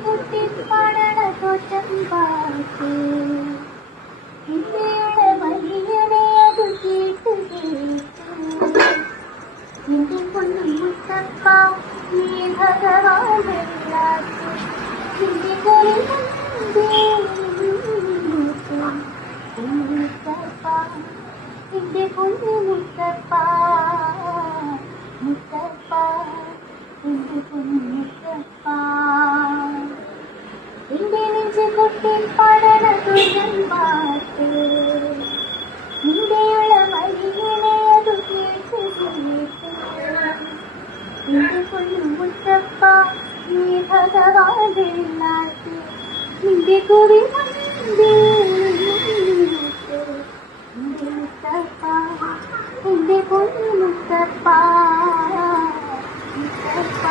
കുട്ടി പാടണ തോറ്റം പാട്ട് ഇന്ത്യയുടെ വലിയനെ അത് കേട്ട് എന്റെ പൊന്നും മുത്തപ്പ നീ ഭഗവാനല്ലാത്ത എന്റെ മുത്തപ്പ എന്റെ പൊന്നു മുത്തപ്പ മുത്തപ്പ എന്റെ പൊന്നു മുത്തപ്പ എന്റെ നെഞ്ച് കൊട്ടി പാടണ തുഴൻ പാട്ട് ഇന്ത്യയുള്ള വലിയനെ അത് കേട്ട് എന്റെ പൊന്നു മുത്തപ്പ നീ ഭഗവാനല്ലാത്ത നിന്റെ കുറി എന്റെ മുത്തപ്പ എന്റെ പൊന്നു മുത്തപ്പ മുത്തപ്പ